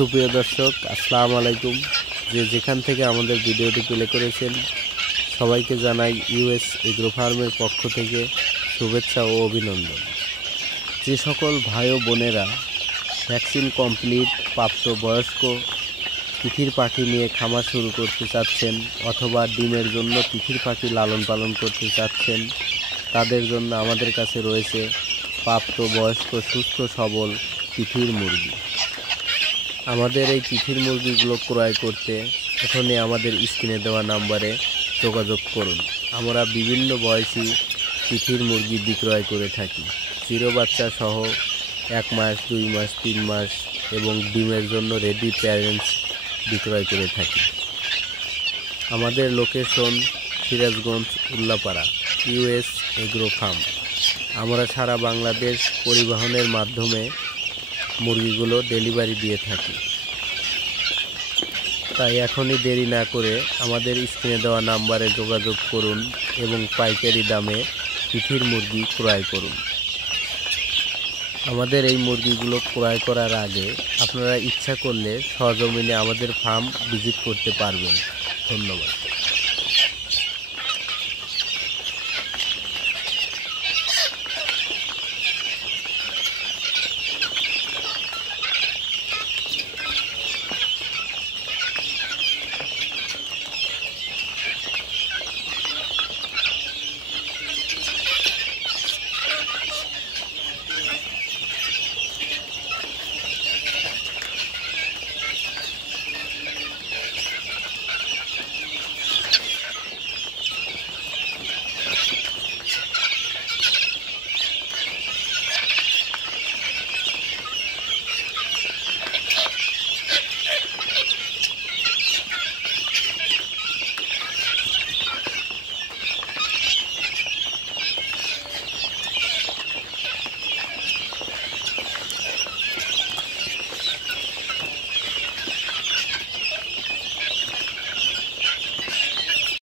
সুপ্রিয় দর্শক, আসসালামু আলাইকুম। যেখান থেকে আমাদের ভিডিওটি প্লে করেছেন সবাইকে জানাই ইউএস এগ্রো ফার্মের পক্ষ থেকে শুভেচ্ছা ও অভিনন্দন। যে সকল ভাই ও বোনেরা ভ্যাকসিন কমপ্লিট প্রাপ্তবয়স্ক তিথির পাখি নিয়ে খামার শুরু করতে চাচ্ছেন অথবা ডিমের জন্য তিথির পাখি লালন পালন করতে চাচ্ছেন, তাদের জন্য আমাদের কাছে রয়েছে প্রাপ্তবয়স্ক সুস্থ সবল তিথির মুরগি। আমাদের এই তিথির মুরগিগুলো ক্রয় করতে এখনই আমাদের স্ক্রিনে দেওয়া নাম্বারে যোগাযোগ করুন। আমরা বিভিন্ন বয়সী তিথির মুরগি বিক্রয় করে থাকি, চির বাচ্চা সহ 1 মাস, 2 মাস, 3 মাস এবং ডিমের জন্য রেডি প্যারেন্টস বিক্রয় করে থাকি। আমাদের location Sirajganj, Ullapara, US agro farm. আমরা সারা বাংলাদেশ পরিবহনের মাধ্যমে মুরগিগুলো ডেলিভারি দিয়ে থাকি। তাই এখনই দেরি না করে আমাদের স্ক্রিনে দেওয়া নাম্বারে যোগাযোগ করুন এবং পাইকারি দামে তিথির মুরগি ক্রয় করুন। আমাদের এই মুরগিগুলো ক্রয় করার আগে আপনারা ইচ্ছা করলে সরজমিনে আমাদের ফার্ম ভিজিট করতে পারবেন। ধন্যবাদ।